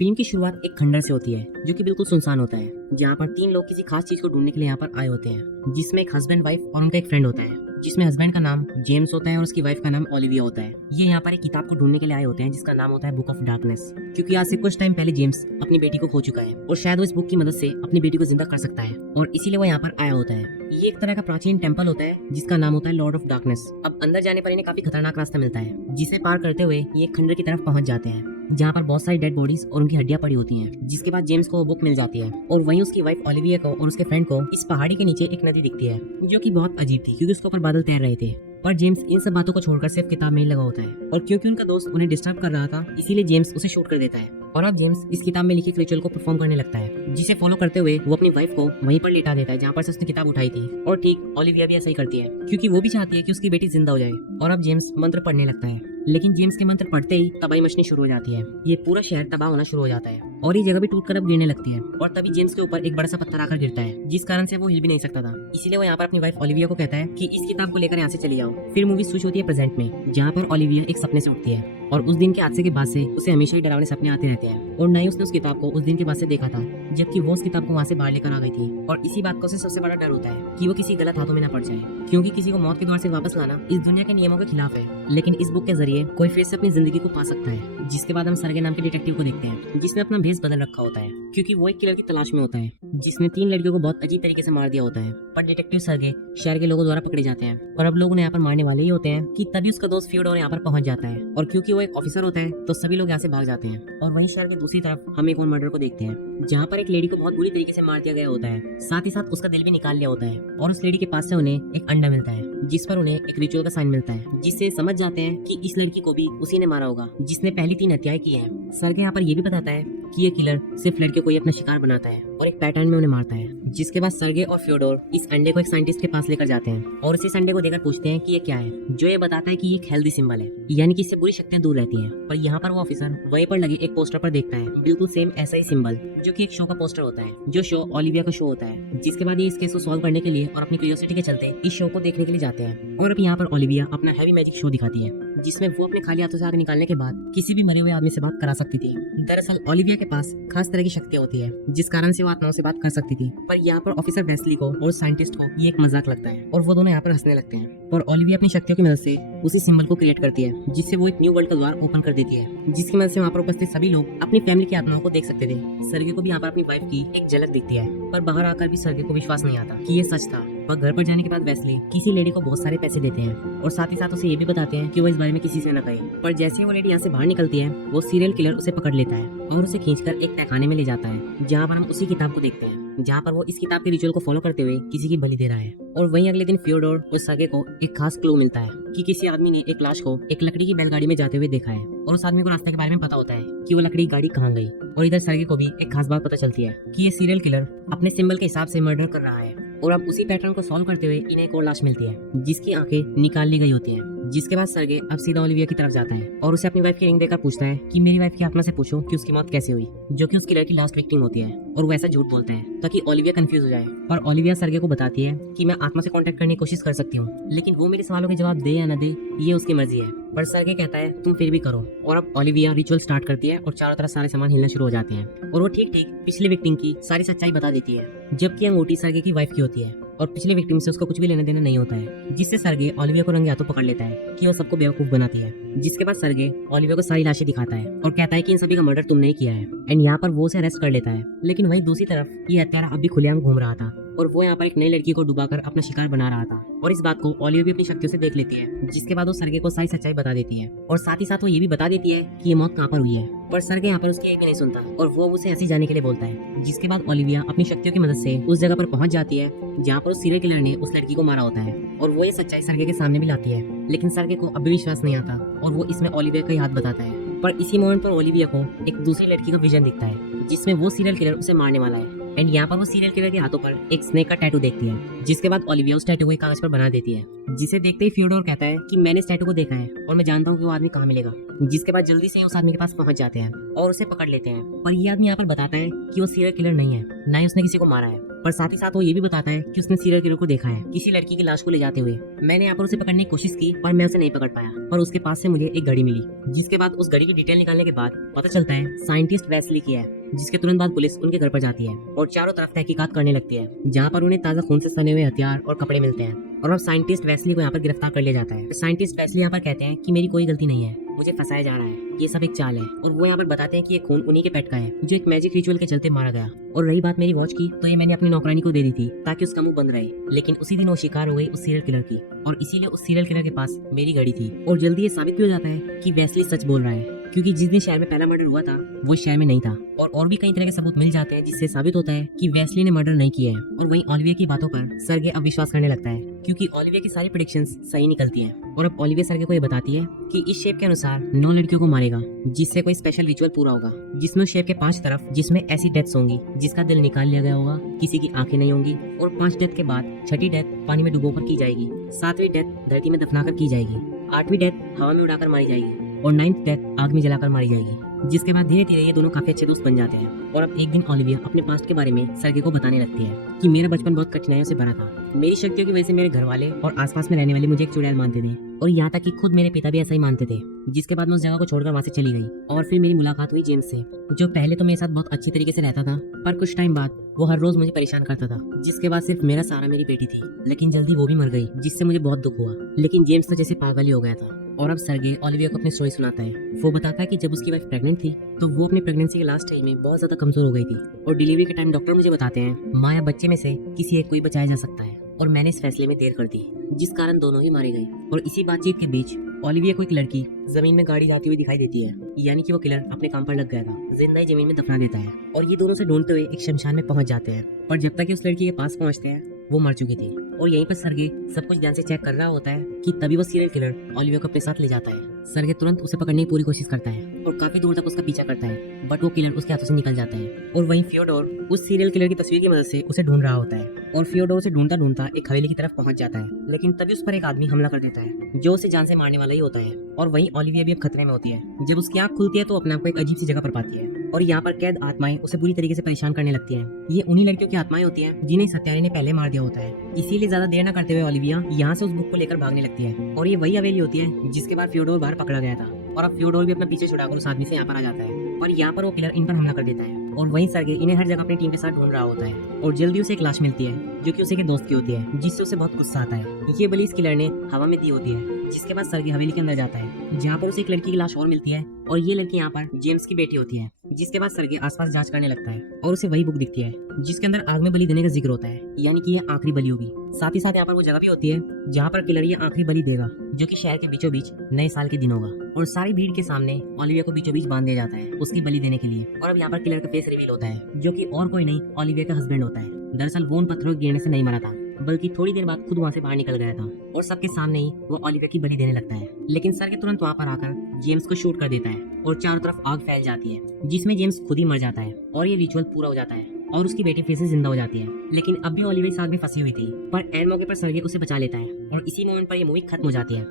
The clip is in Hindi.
फिल्म की शुरुआत एक खंडर से होती है जो कि बिल्कुल सुनसान होता है, जहाँ पर तीन लोग किसी खास चीज को ढूंढने के लिए यहाँ पर आए होते हैं, जिसमें एक हस्बैंड वाइफ और उनका एक फ्रेंड होता है, जिसमें हस्बैंड का नाम जेम्स होता है और उसकी वाइफ का नाम ओलिविया होता है। ये यहाँ पर एक किताब को ढूंढने के लिए आए होते हैं जिसका नाम होता है बुक ऑफ डार्कनेस, क्योंकि आज से कुछ टाइम पहले जेम्स अपनी बेटी को खो चुका है और शायद वो इस बुक की मदद से अपनी बेटी को जिंदा कर सकता है और इसीलिए वो यहाँ पर आया होता है। ये एक तरह का प्राचीन टेम्पल होता है जिसका नाम होता है लॉर्ड ऑफ डार्कनेस। अब अंदर जाने पर इन्हें काफी खतरनाक रास्ता मिलता है, जिसे पार करते हुए ये खंडर की तरफ पहुंच जाते हैं, जहाँ पर बहुत सारी डेड बॉडीज और उनकी हड्डियां पड़ी होती हैं। जिसके बाद जेम्स को वो बुक मिल जाती है और वहीं उसकी वाइफ ओलिविया को और उसके फ्रेंड को इस पहाड़ी के नीचे एक नदी दिखती है जो कि बहुत अजीब थी, क्योंकि उसके ऊपर बादल तैर रहे थे। पर जेम्स इन सब बातों को छोड़कर सिर्फ किताब में ही लगा होता है, और क्योंकि उनका दोस्त उन्हें डिस्टर्ब कर रहा था इसीलिए जेम्स उसे शूट कर देता है। और अब जेम्स इस किताब में लिखी रिचुअल को परफॉर्म करने लगता है, जिसे फॉलो करते हुए वो अपनी वाइफ को वहीं पर लेटा देता है जहाँ पर से उसने किताब उठाई थी। और ठीक ओलिविया भी ऐसा ही करती है, क्योंकि वो भी चाहती है कि उसकी बेटी जिंदा हो जाए। और अब जेम्स मंत्र पढ़ने लगता है, लेकिन जेम्स के मंत्र पढ़ते ही तबाही मचनी शुरू हो जाती है। ये पूरा शहर तबाह होना शुरू हो जाता है और ये जगह भी टूट कर अब गिरने लगती है। और तभी जेम्स के ऊपर एक बड़ा सा पत्थर आकर गिरता है, जिस कारण से वो हिल भी नहीं सकता था। इसीलिए वो यहाँ पर अपनी वाइफ ओलिविया को कहता है कि इस किताब को लेकर यहाँ से चली जाओ। फिर मूवी स्विच होती है प्रेजेंट में, जहाँ पर ओलिविया एक सपने से उठती है और उस दिन के हादसे के बाद से उसे हमेशा ही डरावने सपने आते रहते हैं, और न ही उसने उस किताब को उस दिन के बाद से देखा था जबकि वो उस किताब को वहाँ से बाहर लेकर आ गई थी। और इसी बात का उसे सबसे बड़ा डर होता है कि वो किसी गलत हाथों में न पड़ जाए, क्योंकि किसी को मौत के द्वार से वापस लाना इस दुनिया के नियमों के खिलाफ है। लेकिन इस बुक के जरिए कोई फिर से अपनी जिंदगी को पा सकता है। जिसके बाद हम सरगे नाम के डिटेक्टिव को देखते हैं, जिसने अपना भेष बदल रखा होता है, क्योंकि वो एक किलर की तलाश में होता है जिसने तीन लड़कियों को बहुत अजीब तरीके से मार दिया होता है। पर डिटेक्टिव सरगे शहर के लोगों द्वारा पकड़े जाते हैं और अब लोग उन्हें यहाँ पर मारने वाले ही होते हैं कि तभी उसका दोस्त फ्योडोर यहाँ पर पहुंच जाता है। और क्योंकि वो एक ऑफिसर होता है तो सभी लोग यहाँ से भाग जाते हैं। और वहीं शहर की दूसरी तरफ हम एक और मर्डर को देखते हैं, जहाँ पर एक लेडी को बहुत बुरी तरीके से मार दिया गया होता है, साथ ही साथ उसका दिल भी निकाल लिया होता है। और उस लेडी के पास से उन्हें एक अंडा मिलता है, जिस पर उन्हें एक रिचुअल का साइन मिलता है, जिससे समझ जाते हैं कि इस लड़की को भी उसी ने मारा होगा जिसने पहली तीन हत्याएं की हैं। सरगे यहाँ पर ये भी बताता है कि ये किलर सिर्फ लड़के को ही अपना शिकार बनाता है और एक पैटर्न में उन्हें मारता है। जिसके बाद सरगे और फ्योडोर इस अंडे को एक साइंटिस्ट के पास लेकर जाते हैं और इस अंडे को देकर पूछते हैं कि ये क्या है, जो ये बताता है कि ये एक हेल्दी सिंबल है, यानी कि इससे बुरी शक्तियां दूर रहती हैं। पर यहाँ पर वो ऑफिसर वहीं पर लगे एक पोस्टर पर देखता है बिल्कुल सेम ऐसा ही सिंबल, जो कि एक शो का पोस्टर होता है, जो शो ओलिविया का शो होता है। जिसके बाद ये इस केस को सॉल्व करने के लिए और अपनी क्यूरियोसिटी के चलते इस शो को देखने के लिए जाते हैं। और अब यहाँ पर ओलिविया अपना हैवी मैजिक शो दिखाती है, जिसमें वो अपने खाली हाथों से आग निकालने के बाद किसी भी मरे हुए आदमी से बात करा सकती थी। दरअसल ओलिविया के पास खास तरह की शक्तियां होती है, जिस कारण से वो आत्माओं से बात कर सकती थी। पर यहाँ पर ऑफिसर वेस्ली को और साइंटिस्ट को ये एक मजाक लगता है और वो दोनों यहाँ पर हंसने लगते हैं। और ओलिविया अपनी शक्तियों की मदद से उसी सिंबल को क्रिएट करती है, जिससे वो एक न्यू वर्ल्ड का द्वार ओपन कर देती है, जिसकी मदद से वहाँ पर उपस्थित सभी लोग अपनी फैमिली की आत्माओं को देख सकते थे। सरगे को भी यहाँ पर अपनी वाइफ की एक झलक दिखती है, पर बाहर आकर भी सरगे को विश्वास नहीं आता कि ये सच था। पर घर पर जाने के बाद वेस्ली किसी लेडी को बहुत सारे पैसे देते हैं और साथ ही साथ उसे ये भी बताते हैं कि वो इस बारे में किसी से न कहे। पर जैसे ही वो लेडी यहाँ से बाहर निकलती है, वो सीरियल किलर उसे पकड़ लेता है और उसे खींचकर एक तहखाने में ले जाता है, जहाँ पर हम उसी किताब को देखते हैं, जहाँ पर वो इस किताब के रिचुअल को फॉलो करते हुए किसी की बलि दे रहा है। और वहीं अगले दिन फ्योडोर और सरगे को एक खास क्लू मिलता है कि किसी आदमी ने एक लाश को एक लकड़ी की बैलगाड़ी में जाते हुए देखा है, और उस आदमी को रास्ते के बारे में पता होता है कि वो लकड़ी गाड़ी कहाँ गई। और इधर सरगे को भी एक खास बात पता चलती है कि ये सीरियल किलर अपने सिंबल के हिसाब से मर्डर कर रहा है। और अब उसी पैटर्न को सॉल्व करते हुए इन्हें एक और लाश मिलती है, जिसकी आंखें निकाल ली गई होती हैं। जिसके बाद सरगे अब सीधा ओलिविया की तरफ जाता है और उसे अपनी वाइफ की रिंग देकर पूछता है कि मेरी वाइफ की आत्मा से पूछो कि उसकी मौत कैसे हुई, जो कि उसकी लड़की लास्ट विक्टिम होती है। और वो ऐसा झूठ बोलते हैं ताकि ओलिविया कंफ्यूज हो जाए। पर ओलिविया सरगे को बताती है कि मैं आत्मा से कांटेक्ट करने की कोशिश कर सकती हूँ, लेकिन वो मेरे सवालों के जवाब दे या न दे ये उसकी मर्जी है। पर सरगे कहता है तुम फिर भी करो। और अब ओलिविया रिचुअल स्टार्ट करती है और चारों तरफ सारे सामान हिलना शुरू हो जाते हैं और वो ठीक ठीक पिछले विक्टिम की सारी सच्चाई बता देती है, जबकि अंगूठी सरगे की वाइफ की होती है और पिछले विक्टिम से उसको कुछ भी लेना देना नहीं होता है। जिससे सरगे ओलिविया को रंगे हाथों पकड़ लेता है कि वो सबको बेवकूफ बनाती है। जिसके बाद सरगे ओलिविया को सारी लाशें दिखाता है और कहता है कि इन सभी का मर्डर तुमने ही किया है, एंड यहाँ पर वो उसे अरेस्ट कर लेता है। लेकिन वहीं दूसरी तरफ ये हत्यारा अब भी खुलेआम घूम रहा था और वो यहाँ पर एक नई लड़की को डुबाकर अपना शिकार बना रहा था। और इस बात को ओलिविया भी अपनी शक्तियों से देख लेती है, जिसके बाद वो सरगे को सारी सच्चाई बता देती है और साथ ही साथ वो ये भी बता देती है कि ये मौत कहाँ पर हुई है। पर सरगे यहाँ पर उसकी एक भी नहीं सुनता और वो उसे ऐसे जाने के लिए बोलता है। जिसके बाद ओलिविया अपनी शक्तियों की मदद से उस जगह पर पहुंच जाती है जहाँ पर उस सीरियल किलर ने उस लड़की को मारा होता है, और वो ये सच्चाई सरगे के सामने भी लाती है। लेकिन सरगे को अभी विश्वास नहीं आता और वो इसमें ओलिविया का ही हाथ बताता है। पर इसी मोमेंट पर ओलिविया को एक दूसरी लड़की का विजन दिखता है, जिसमें वो सीरियल किलर उसे मारने वाला है। एंड यहाँ पर वो सीरियल किलर के हाथों पर एक स्नेक का टैटू देखती है। जिसके बाद ओलिविया उस टैटू को कागज पर बना देती है, जिसे देखते ही फ्योडोर कहता है कि मैंने इस टैटू को देखा है और मैं जानता हूँ कि वो आदमी कहाँ मिलेगा। जिसके बाद जल्दी से उस आदमी के पास पहुंच जाते हैं और उसे पकड़ लेते हैं। पर ये आदमी यहाँ पर बताता है कि वो सीरियल किलर नहीं है, ना ही उसने किसी को मारा है, पर साथ ही साथ वो ये भी बताता है कि उसने सीरियल किलर को देखा है किसी लड़की की लाश को ले जाते हुए। मैंने यहाँ पर उसे पकड़ने की कोशिश की पर मैं उसे नहीं पकड़ पाया, पर उसके पास से मुझे एक घड़ी मिली, जिसके बाद उस घड़ी की डिटेल निकालने के बाद पता चलता है साइंटिस्ट वेस्ली की है। जिसके तुरंत बाद पुलिस उनके घर पर जाती है और चारों तरफ तहकीकात करने लगती है, जहाँ पर उन्हें ताज़ा खून से सने हुए हथियार और कपड़े मिलते हैं। और अब साइंटिस्ट वेस्ली को यहाँ पर गिरफ्तार कर लिया जाता है। साइंटिस्ट वेस्ली यहाँ पर कहते हैं कि मेरी कोई गलती नहीं है, मुझे फंसाया जा रहा है, ये सब एक चाल है। और वो यहाँ पर बताते हैं कि ये खून उन्हीं के पेट का है जो एक मैजिक रिचुअल के चलते मारा गया। और रही बात मेरी वॉच की, तो ये मैंने अपनी नौकरानी को दे दी थी ताकि उसका मुंह बंद रहे, लेकिन उसी दिन वो शिकार हो गई उस सीरियल किलर की, और इसीलिए उस सीरियल किलर के पास मेरी घड़ी थी। और जल्दी ये साबित भी हो जाता है कि वेस्ली सच बोल रहा है, क्योंकि जिस दिन शहर में पहला मर्डर हुआ था वो शहर में नहीं था। और भी कई तरह के सबूत मिल जाते हैं जिससे साबित होता है कि वेस्ली ने मर्डर नहीं किया है। और वहीं ओलिविया की बातों पर सर्गे अब विश्वास करने लगता है, क्योंकि ओलिविया की सारी प्रेडिक्शंस सही निकलती हैं। और अब ओलिविया सर्गे को ये बताती है कि इस शेप के अनुसार 9 लड़कियों को मारेगा, जिससे कोई स्पेशल रिचुअल पूरा होगा, जिसमें उस शेप के 5 तरफ जिसमें ऐसी डेथ्स होंगी जिसका दिल निकाल लिया गया होगा, किसी की आंखें नहीं होंगी, और 5 डेथ के बाद छठी डेथ पानी में डुबोकर की जाएगी, 7वीं डेथ धरती में दफनाकर की जाएगी, 8वीं डेथ हवा में उड़ाकर मारी जाएगी, और 9th डेथ आग में जलाकर मारी जाएगी। जिसके बाद धीरे धीरे ये दोनों काफी अच्छे दोस्त बन जाते हैं। और अब एक दिन ओलिविया अपने पास्ट के बारे में सर्गे को बताने लगती है कि मेरा बचपन बहुत कठिनाइयों से भरा था, मेरी शक्तियों की वजह से मेरे घर वाले और आसपास में रहने वाले मुझे एक चुड़ैल मानते थे, और यहाँ तक कि खुद मेरे पिता भी ऐसा ही मानते थे। जिसके बाद मैं उस जगह को छोड़कर वहाँ से चली गई, और फिर मेरी मुलाकात हुई जेम्स से, जो पहले तो मेरे साथ बहुत अच्छी तरीके से रहता था, पर कुछ टाइम बाद वो हर रोज मुझे परेशान करता था। जिसके बाद सिर्फ मेरा सहारा मेरी बेटी थी, लेकिन जल्दी वो भी मर गई, जिससे मुझे बहुत दुख हुआ। लेकिन जेम्स तो जैसे पागल ही हो गया था। और अब सर्गे ओलिविया को अपनी स्टोरी सुनाता है। वो बताता है कि जब उसकी वाइफ प्रेग्नेंट थी तो वो अपनी प्रेगनेंसी के लास्ट टाइम में बहुत ज्यादा कमजोर हो गई थी, और डिलीवरी के टाइम डॉक्टर मुझे बताते हैं माँ या बच्चे में से किसी एक को ही बचाया जा सकता है, और मैंने इस फैसले में देर कर दी, जिस कारण दोनों ही मारे गए। और इसी बातचीत के बीच ओलिविया को एक लड़की जमीन में गाड़ी जाती हुई दिखाई देती है, यानी कि वो किलर अपने काम पर लग गया था, जिंदा ही जमीन में दफना देता है। और ये दोनों से ढूंढते हुए एक शमशान में पहुंच जाते हैं, पर जब तक उस लड़की के पास पहुंचते हैं वो मर चुकी थी। और यहीं पर सर्गे सब कुछ ध्यान से चेक कर रहा होता है कि तभी वो सीरियल किलर ओलिविया को अपने साथ ले जाता है। सर्गे तुरंत उसे पकड़ने की पूरी कोशिश करता है और काफी दूर तक उसका पीछा करता है, बट वो किलर उसके हाथों से निकल जाता है। और वहीं फियोडोर उस सीरियल किलर की तस्वीर की मदद से उसे ढूंढ रहा होता है, और फियोडोर उसे ढूंढता ढूंढता एक हवेली की तरफ पहुंच जाता है, लेकिन तभी उस पर एक आदमी हमला कर देता है जो उसे जान से मारने वाला ही होता है। और वहीं ओलिविया भी अब खतरे में होती है। जब उसकी आंख खुलती है तो अपने आप को एक अजीब सी जगह पर पाती है, और यहाँ पर कैद आत्माएं उसे बुरी तरीके से परेशान करने लगती हैं। ये उन्हीं लड़कियों की आत्माएं होती हैं जिन्हें सत्यारी ने पहले मार दिया होता है। इसीलिए ज्यादा देर न करते हुए ओलिविया यहाँ से उस बुक को लेकर भागने लगती है, और ये वही हवेली होती है जिसके बाद फियोडोर बाहर पकड़ा गया था। और अब फियोडोर भी अपना पीछे छुड़ाकर उस आदमी से यहाँ पर आ जाता है, और यहाँ पर वो किलर इन पर हमला कर देता है। और वहीं सर्गे इन्हें हर जगह अपनी टीम के साथ ढूंढ रहा होता है, और जल्दी उसे एक लाश मिलती है जो कि उसे के दोस्त की होती है, जिससे उसे बहुत गुस्सा आता है। ये बलि इस किलर ने हवा में दी होती है। जिसके बाद सर्गे हवेली के अंदर जाता है, जहाँ पर उसे एक लड़की की लाश और मिलती है, और ये लड़की यहाँ पर जेम्स की बेटी होती है। जिसके बाद सर्गे आसपास जांच करने लगता है, और उसे वही बुक दिखती है जिसके अंदर आग में बलि देने का जिक्र होता है, यानी कि यह आखिरी बलि होगी। साथ ही साथ यहाँ पर वो जगह भी होती है जहाँ पर किलर ये आखिरी बलि देगा, जो कि शहर के बीचों बीच नए साल के दिन होगा। और सारी भीड़ के सामने ओलिविया को बीचों बीच बांध दिया जाता है उसकी बलि देने के लिए। और अब यहाँ पर किलर का फेस रिवील होता है, जो कि और कोई नहीं ओलिविया का हस्बैंड होता है। दरअसल वो उन पत्थरों के गिरने से नहीं मरा था, बल्कि थोड़ी देर बाद खुद वहाँ से बाहर निकल गया था, और सबके सामने ही वो ओलिविया की बलि देने लगता है। लेकिन सर्गे तुरंत वहाँ पर आकर जेम्स को शूट कर देता है, और चारों तरफ आग फैल जाती है, जिसमें जेम्स खुद ही मर जाता है, और ये रिचुअल पूरा हो जाता है, और उसकी बेटी फिर से जिंदा हो जाती है। लेकिन अब भी ओलिविया इस आग में फंसी हुई थी, पर एन मौके पर सर्गे उसे बचा लेता है, और इसी मोमेंट पर ये मूवी खत्म हो जाती है।